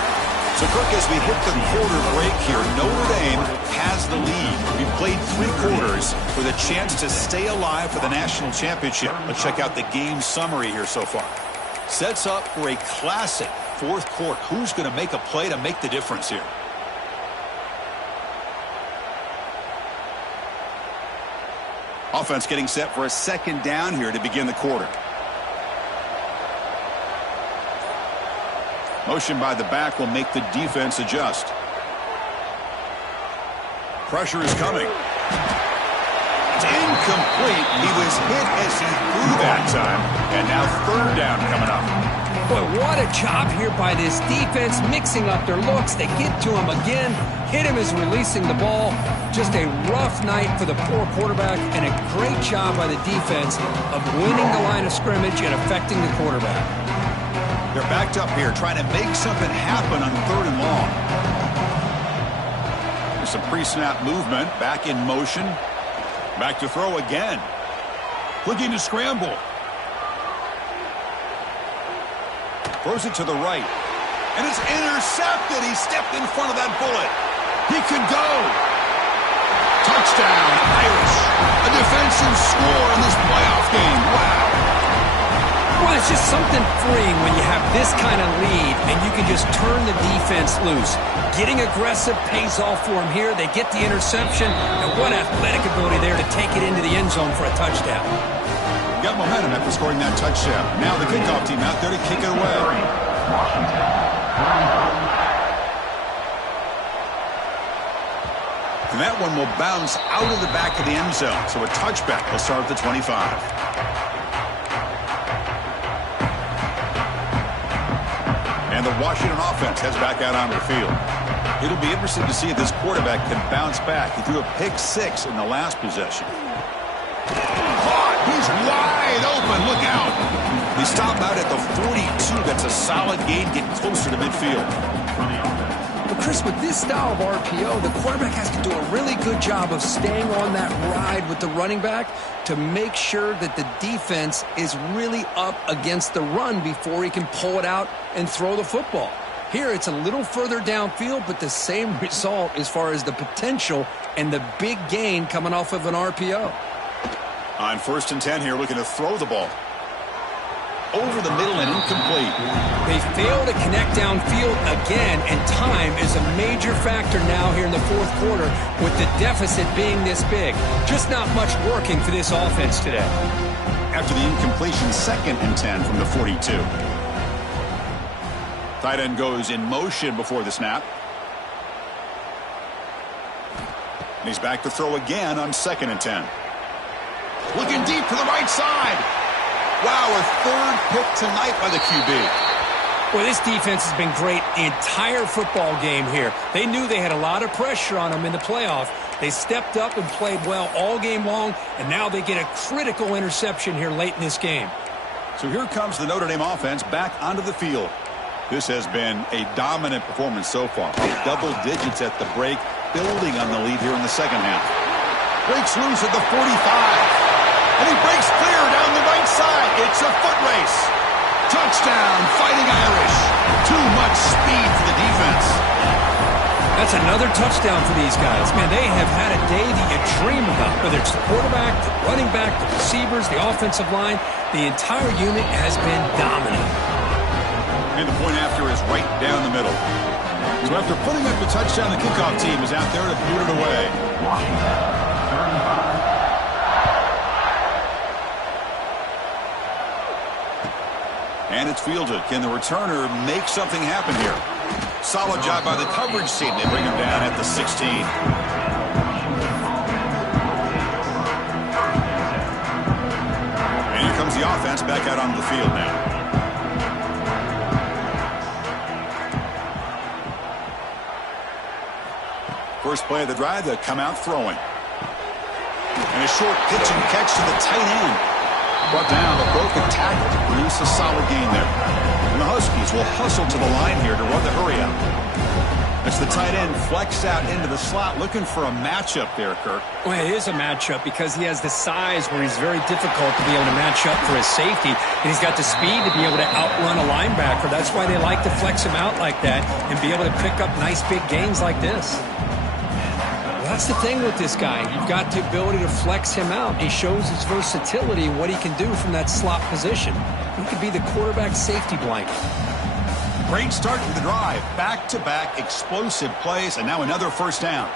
So, Kirk, as we hit the quarter break here, Notre Dame has the lead. We played 3 quarters with a chance to stay alive for the national championship. Let's check out the game summary here so far. Sets up for a classic 4th quarter. Who's going to make a play to make the difference here? Offense getting set for a 2nd down here to begin the quarter. Motion by the back will make the defense adjust. Pressure is coming. It's incomplete. He was hit as he threw that time. And now 3rd down coming up. Boy, what a job here by this defense, mixing up their looks. They get to him again. Hit him as releasing the ball. Just a rough night for the poor quarterback, and a great job by the defense of winning the line of scrimmage and affecting the quarterback. They're backed up here, trying to make something happen on 3rd and long. There's some pre-snap movement, back in motion. Back to throw again. Looking to scramble. Throws it to the right. And it's intercepted. He stepped in front of that bullet. He could go. Touchdown, Irish. A defensive score in this playoff game. Wow. Well, it's just something freeing when you have this kind of lead and you can just turn the defense loose. Getting aggressive pays off for them here. They get the interception, and what athletic ability there to take it into the end zone for a touchdown. Got momentum after scoring that touchdown. Now the kickoff team out there to kick it away. And that one will bounce out of the back of the end zone. So a touchback will start at the 25. And the Washington offense heads back out onto the field. It'll be interesting to see if this quarterback can bounce back. He threw a pick 6 in the last possession. Caught! He's wide open. Look out. They stop out at the 42. That's a solid gain, getting closer to midfield. But Chris, with this style of RPO, the quarterback has to do a really good job of staying on that ride with the running back to make sure that the defense is really up against the run before he can pull it out and throw the football. Here, it's a little further downfield, but the same result as far as the potential and the big gain coming off of an RPO. On 1st and 10 here, looking to throw the ball. Over the middle and incomplete. They fail to connect downfield again, and time is a major factor now here in the 4th quarter with the deficit being this big. Just not much working for this offense today. After the incompletion, 2nd and 10 from the 42. Tight end goes in motion before the snap. And he's back to throw again on 2nd and 10. Looking deep to the right side. Wow, a 3rd pick tonight by the QB. Well, this defense has been great the entire football game here. They knew they had a lot of pressure on them in the playoff. They stepped up and played well all game long, and now they get a critical interception here late in this game. So here comes the Notre Dame offense back onto the field. This has been a dominant performance so far. Up double digits at the break, building on the lead here in the 2nd half. Breaks loose at the 45. And he breaks clear down the right side. It's a foot race. Touchdown, Fighting Irish. Too much speed for the defense. That's another touchdown for these guys. Man, they have had a day that you dream about. Whether it's the quarterback, the running back, the receivers, the offensive line, the entire unit has been dominant. And the point after is right down the middle. So after putting up the touchdown, the kickoff team is out there to boot it away. And it's fielded. Can the returner make something happen here? Solid job by the coverage team. They bring him down at the 16. And here comes the offense back out onto the field now. First play of the drive, they come out throwing. And a short pitch and catch to the tight end. Brought down, a broken tackle to produce a solid gain there. And the Huskies will hustle to the line here to run the hurry up. As the tight end flex out into the slot, looking for a matchup there, Kirk. Well, it is a matchup because he has the size where he's very difficult to be able to match up for his safety. And he's got the speed to be able to outrun a linebacker. That's why they like to flex him out like that and be able to pick up nice big gains like this. That's the thing with this guy. You've got the ability to flex him out. He shows his versatility and what he can do from that slot position. He could be the quarterback safety blanket. Great start to the drive. Back-to-back explosive plays, and now another first down.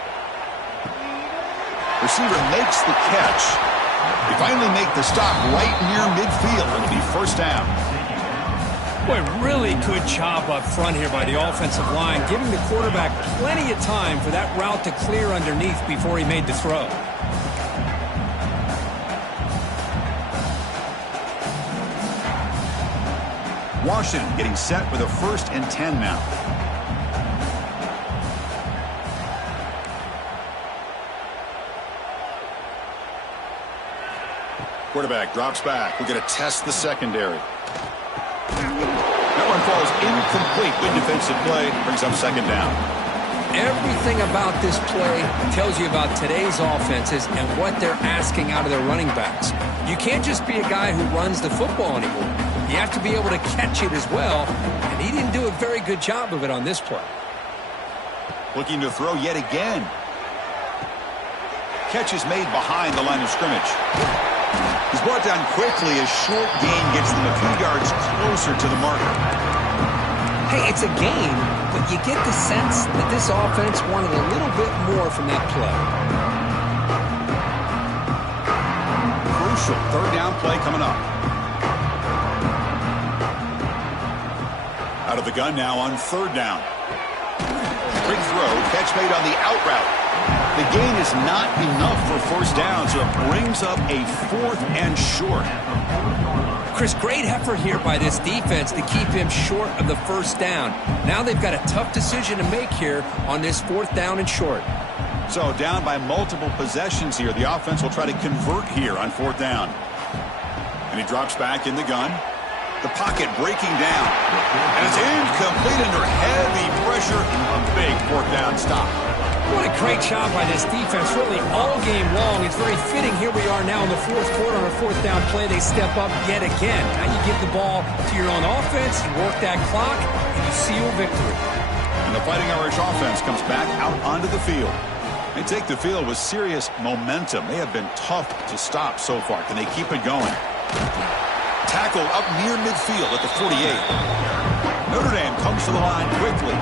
Receiver makes the catch. They finally make the stop right near midfield. It'll be first down. Boy, really good job up front here by the offensive line, giving the quarterback plenty of time for that route to clear underneath before he made the throw. Washington getting set with a 1st and 10 now. Quarterback drops back. We're going to test the secondary. That one falls incomplete. Good defensive play. Brings up 2nd down. Everything about this play tells you about today's offenses and what they're asking out of their running backs. You can't just be a guy who runs the football anymore. You have to be able to catch it as well, and he didn't do a very good job of it on this play. Looking to throw yet again. Catch is made behind the line of scrimmage. He's brought down quickly. A short gain gets them a few yards closer to the marker. Hey, it's a gain, but you get the sense that this offense wanted a little bit more from that play. Crucial 3rd down play coming up. Out of the gun now on 3rd down. Quick throw, catch made on the out route. The gain is not enough for first down, so it brings up a 4th and short. Chris, great effort here by this defense to keep him short of the first down. Now they've got a tough decision to make here on this 4th down and short. So down by multiple possessions here. The offense will try to convert here on 4th down. And he drops back in the gun. The pocket breaking down. And it's incomplete under heavy pressure. A big fourth down stop. What a great job by this defense, really all game long. It's very fitting. Here we are now in the fourth quarter on a fourth down play. They step up yet again. Now you give the ball to your own offense, you work that clock, and you seal victory. And the Fighting Irish offense comes back out onto the field. They take the field with serious momentum. They have been tough to stop so far. Can they keep it going? Tackle up near midfield at the 48. Notre Dame comes to the line quickly.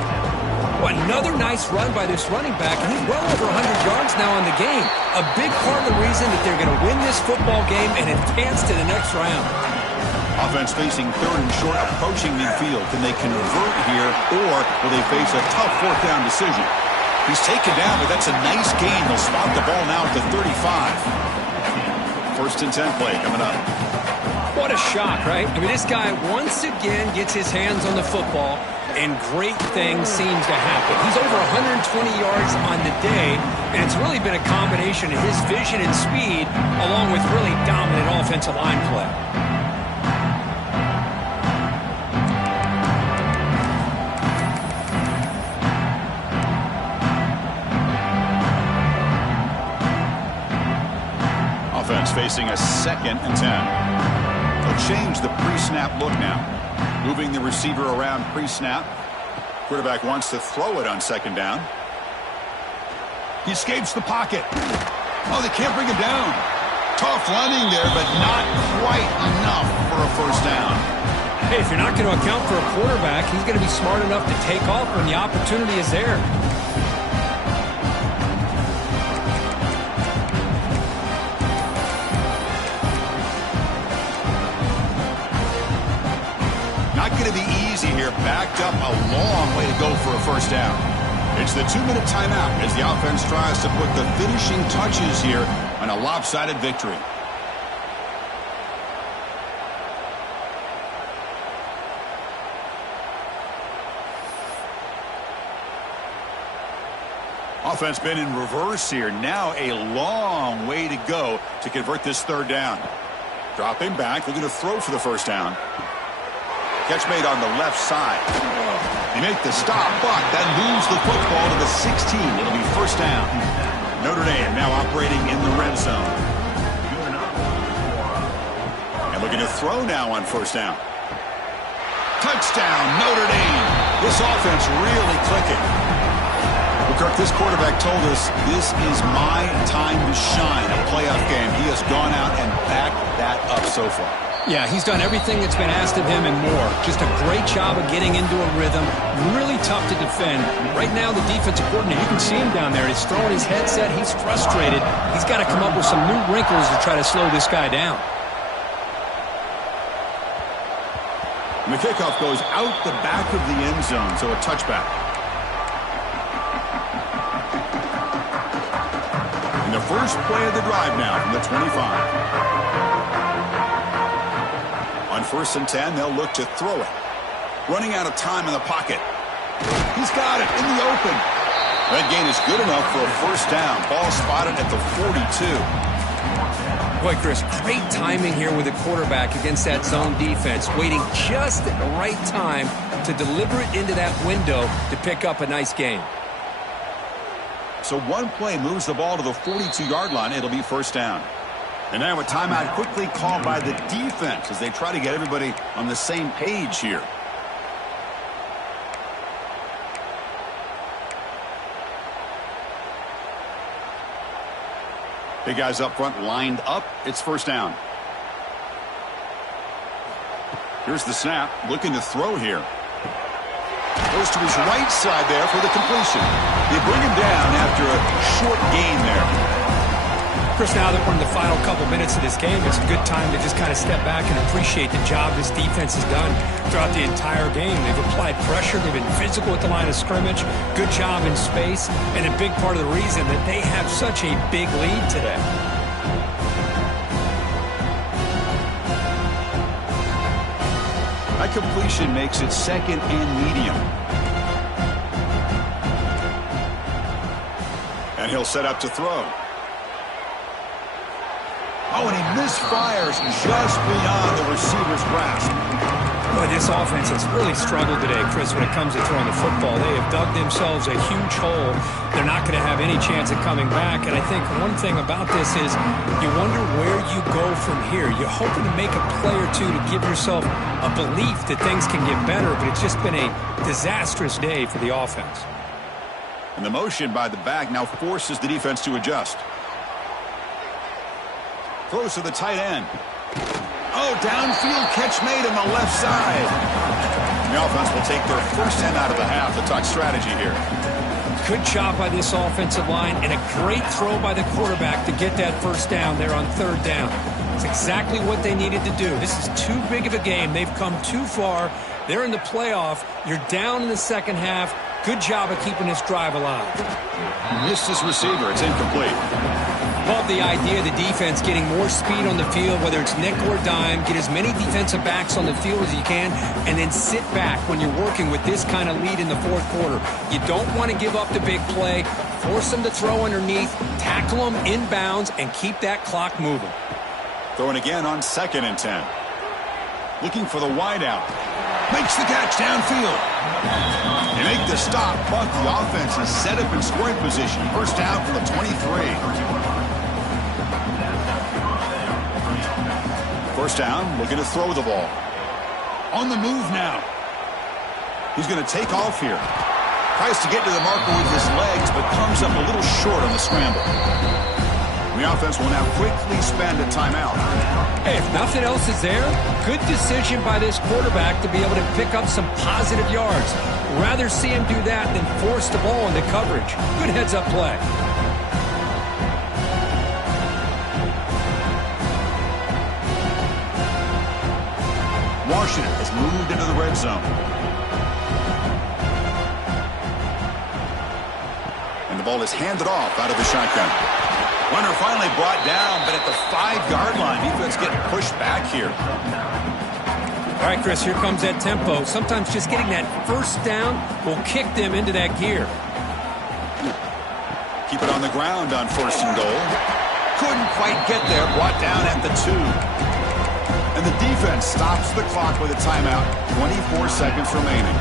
Well, another nice run by this running back, and he's well over 100 yards now in the game. A big part of the reason that they're going to win this football game and advance to the next round. Offense facing third and short, approaching midfield. Can they convert here, or will they face a tough fourth down decision? He's taken down, but that's a nice gain. They'll spot the ball now at the 35. First and 10 play coming up. What a shock, right? I mean, this guy once again gets his hands on the football, and great things seem to happen. He's over 120 yards on the day, and it's really been a combination of his vision and speed, along with really dominant offensive line play. Offense facing a second and 10. They'll change the pre-snap look now. Moving the receiver around pre-snap. Quarterback wants to throw it on second down. He escapes the pocket. Oh, they can't bring him down. Tough running there, but not quite enough for a first down. Hey, if you're not going to account for a quarterback, he's going to be smart enough to take off when the opportunity is there. Not going to be easy here. Backed up a long way to go for a first down. It's the 2-minute timeout as the offense tries to put the finishing touches here on a lopsided victory. Offense been in reverse here. Now a long way to go to convert this third down. Dropping back, looking to throw for the first down. Catch made on the left side. They make the stop, but that moves the football to the 16. It'll be first down. Notre Dame now operating in the red zone. And looking to throw now on first down. Touchdown, Notre Dame. This offense really clicking. Well, Kirk, this quarterback told us this is my time to shine, a playoff game. He has gone out and backed that up so far. Yeah, he's done everything that's been asked of him and more. Just a great job of getting into a rhythm. Really tough to defend. Right now, the defensive coordinator, you can see him down there. He's throwing his headset. He's frustrated. He's got to come up with some new wrinkles to try to slow this guy down. And the kickoff goes out the back of the end zone, so a touchback. And the first play of the drive now from the 25. On first and 10, they'll look to throw it. Running out of time in the pocket. He's got it in the open. That gain is good enough for a first down. Ball spotted at the 42. Boy, Chris, great timing here with the quarterback against that zone defense. Waiting just at the right time to deliver it into that window to pick up a nice gain. So one play moves the ball to the 42-yard line. It'll be first down. And now a timeout quickly called by the defense as they try to get everybody on the same page here. Big guys up front lined up. It's first down. Here's the snap. Looking to throw here. Goes to his right side there for the completion. They bring him down after a short gain there. Chris, now that we're in the final couple minutes of this game, it's a good time to just kind of step back and appreciate the job this defense has done throughout the entire game. They've applied pressure. They've been physical at the line of scrimmage. Good job in space. And a big part of the reason that they have such a big lead today. That completion makes it second and medium. And he'll set up to throw. Oh, and he misfires just beyond the receiver's grasp. Boy, this offense has really struggled today, Chris, when it comes to throwing the football. They have dug themselves a huge hole. They're not going to have any chance of coming back. And I think one thing about this is you wonder where you go from here. You're hoping to make a play or two to give yourself a belief that things can get better, but it's just been a disastrous day for the offense. And the motion by the back now forces the defense to adjust. Throws to the tight end. Oh, downfield catch made on the left side. The offense will take their first 10 out of the half to talk strategy here. Good job by this offensive line and a great throw by the quarterback to get that first down there on third down. It's exactly what they needed to do. This is too big of a game. They've come too far. They're in the playoff. You're down in the second half. Good job of keeping this drive alive. Missed his receiver. It's incomplete. Love the idea of the defense getting more speed on the field, whether it's nickel or dime. Get as many defensive backs on the field as you can, and then sit back when you're working with this kind of lead in the fourth quarter. You don't want to give up the big play. Force them to throw underneath, tackle them inbounds, and keep that clock moving. Throwing again on 2nd and 10. Looking for the wideout. Makes the catch downfield. They make the stop, but the offense is set up in scoring position. First down from the 23. First down, looking to throw the ball. On the move now. He's going to take off here. Tries to get to the marker with his legs, but comes up a little short on the scramble. The offense will now quickly spend a timeout. Hey, if nothing else is there, good decision by this quarterback to be able to pick up some positive yards. Rather see him do that than force the ball into coverage. Good heads-up play. Washington has moved into the red zone. And the ball is handed off out of the shotgun. Runner finally brought down, but at the 5-yard line, defense getting pushed back here. All right, Chris, here comes that tempo. Sometimes just getting that first down will kick them into that gear. Keep it on the ground on 1st and goal. Couldn't quite get there, brought down at the 2. And the defense stops the clock with a timeout. 24 seconds remaining.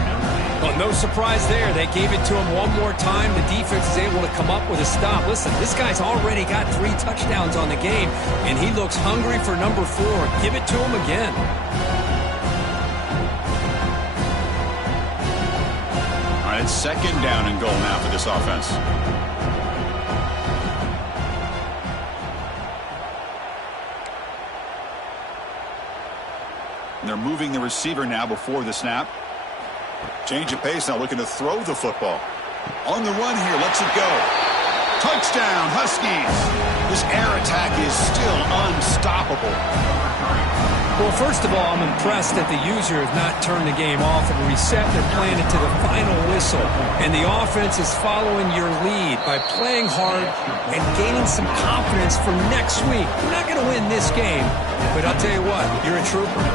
Well, no surprise there. They gave it to him one more time. The defense is able to come up with a stop. Listen, this guy's already got 3 touchdowns on the game, and he looks hungry for number 4. Give it to him again. All right, it's 2nd down and goal now for this offense. And they're moving the receiver now before the snap. Change of pace now, looking to throw the football. On the run here, lets it go. Touchdown, Huskies. This air attack is still unstoppable. Well, first of all, I'm impressed that the user has not turned the game off and reset. They're playing it to the final whistle. And the offense is following your lead by playing hard and gaining some confidence for next week. We're not going to win this game, but I'll tell you what, you're a trooper.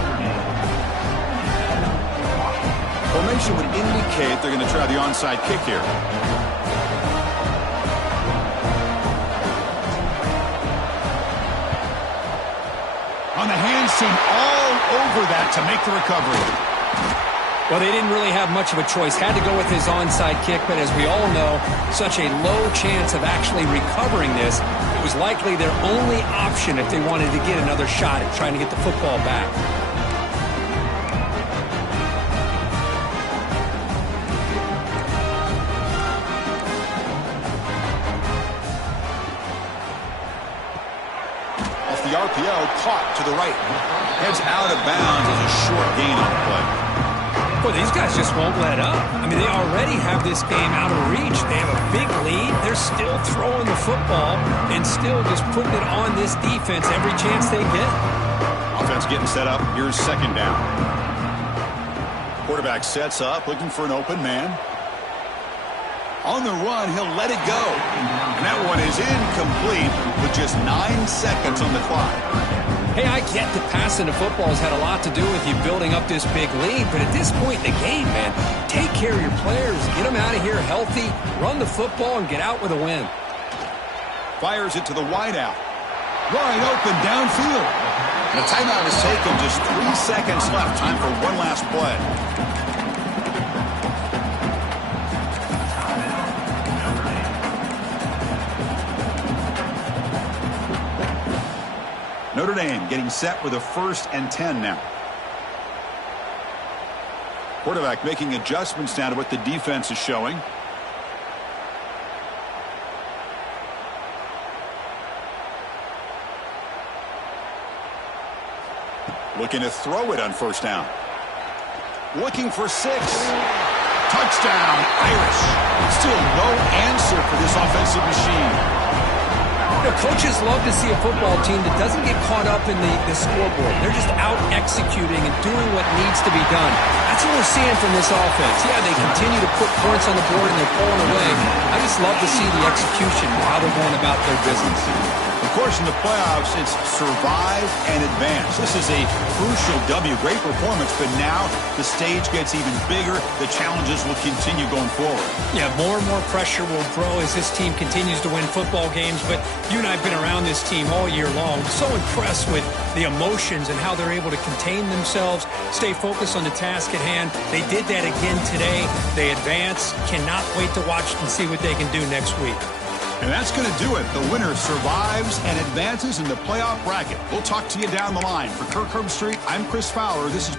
Formation would indicate they're going to try the onside kick here. On the hands team all over that to make the recovery. Well, they didn't really have much of a choice. Had to go with his onside kick, but as we all know, such a low chance of actually recovering this. It was likely their only option if they wanted to get another shot at trying to get the football back. The RPO caught to the right. Heads out of bounds as a short gain on the play. Well, these guys just won't let up. I mean, they already have this game out of reach. They have a big lead. They're still throwing the football and still just putting it on this defense every chance they get. Offense getting set up. Here's 2nd down. Quarterback sets up, looking for an open man. On the run, he'll let it go. And that one is incomplete with just 9 seconds on the clock. Hey, I get that passing the football has had a lot to do with you building up this big lead, but at this point in the game, man, take care of your players. Get them out of here healthy, run the football, and get out with a win. Fires it to the wideout. Wide open downfield. The timeout is taken. Just 3 seconds left. Time for one last play. Notre Dame getting set with a 1st and 10 now. Quarterback making adjustments now to what the defense is showing. Looking to throw it on 1st down. Looking for 6. Touchdown, Irish. Still no answer for this offensive machine. You know, coaches love to see a football team that doesn't get caught up in the scoreboard. They're just out executing and doing what needs to be done. That's what we're seeing from this offense. Yeah, they continue to put points on the board and they're pulling away. I just love to see the execution and how they're going about their business. Of course, in the playoffs, it's survive and advance. This is a crucial W. Great performance, but now the stage gets even bigger. The challenges will continue going forward. Yeah, more and more pressure will grow as this team continues to win football games, but you and I have been around this team all year long. So impressed with the emotions and how they're able to contain themselves, stay focused on the task at hand. They did that again today. They advance. Cannot wait to watch and see what they can do next week. And that's going to do it. The winner survives and advances in the playoff bracket. We'll talk to you down the line. For Kirk Herbstreit, I'm Chris Fowler. This is...